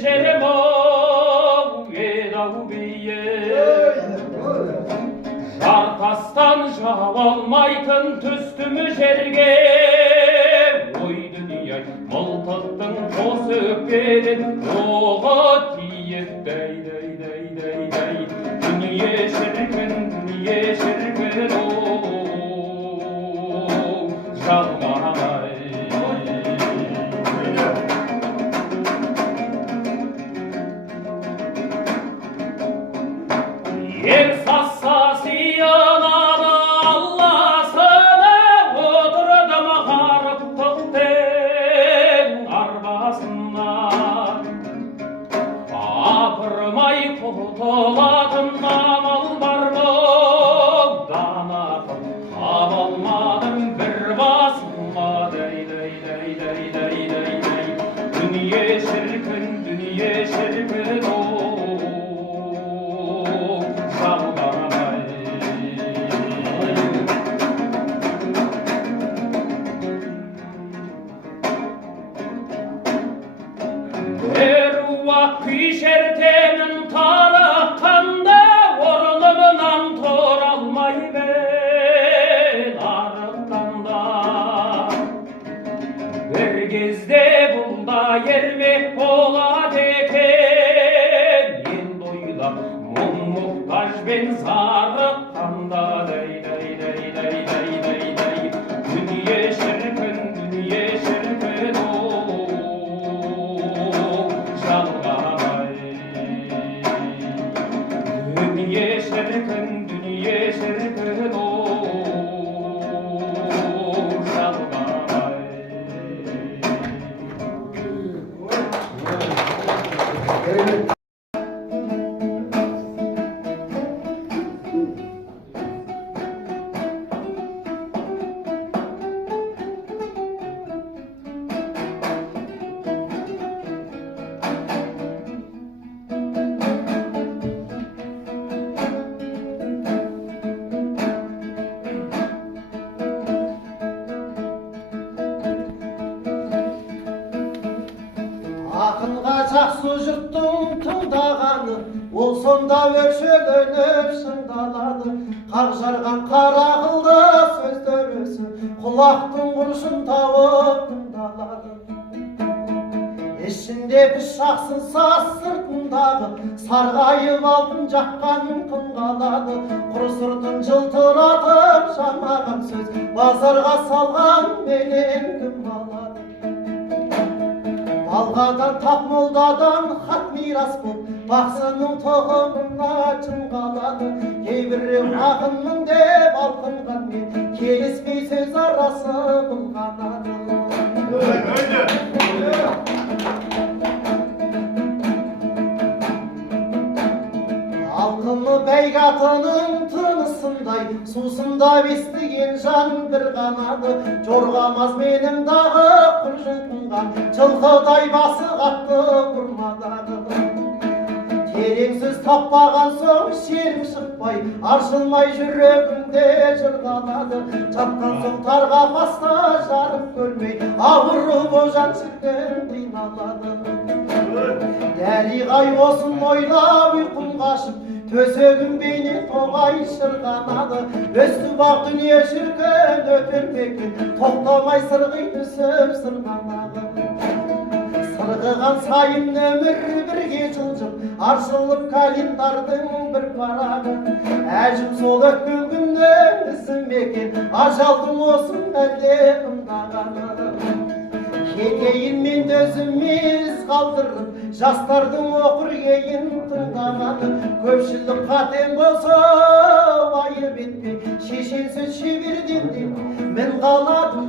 jerim edau biye Jartastan jal almaytın tüstümü jerge Oy dünyay mıltıktın tosıp edin Oğa tiyip dey dey dey dey dey Dünya şirkin o Jalmay Yer sassası yanadı Allah'sını Oturdum harıptık den arbasından Apırmay kutuladın namal var mı Danakım hab olmadım bir basma Dey dey dey dey dey dey dey Dünya şirkin o Eruvak pişertenin tarafında Orlumdan tor almayı ben arıktan da Bir gezde bunda yermek pola teken Yen doyla muhtaç ben sarıktan da Dey dey dey dey dey dey dey Dünya şirkin o Dünya şirkin o Jalmay Ақынға жақсы жұрттың тыңдағаны Ол сонда өршеленіп шыңдалады Қақ жарған қара қылды сөздер өсі Құлақтың құрышын тауып тыңдалады Ішінде пышақсыз саз сыртындағы Сарғайып алтын жаққанын қыңғалады Құр сыртын жылтыратып жамаған сөз Базарға салған менен кім алады Алғадан тап молдадан хат мирас боп Бақсының тоғымына жыңғалады Кейбіреу ақынмын деп алқынған мен Келіспей сөз арасы бұлғанады Алқымы бәйгатының тынысындай Сусындап естіген жан бір ғанады Жорғамаз менің дағы құр жұлқынған Жылқыдай басы қатты бұрмадағы Терең сөз таппаған соң шерім шықпай Аршылмай жүрегімде жырғалады Жатқан соң тарға баста жарып көрмей Ауыру божан шіркін қиналады Дәриғай осын ойлап ұйқым қашып Төсегім бейне тоғай шырғанады Өсті бақ дүние шіркін өтер мекен Тоқтамай сырғи түсіп сырғанады Сырғыған сайын өмір бірге жылжып Аршылып календардың бір парағы Әжім сол өткен күннің ісі мекен Ажалдың осын әлде ымдағаны Кетейін мен өзіміз қалдырып Жастардың оқыр кейін тыңдағаны Көпшілік қатен болса айып етпей Шешен сөз шеберден мен қаладым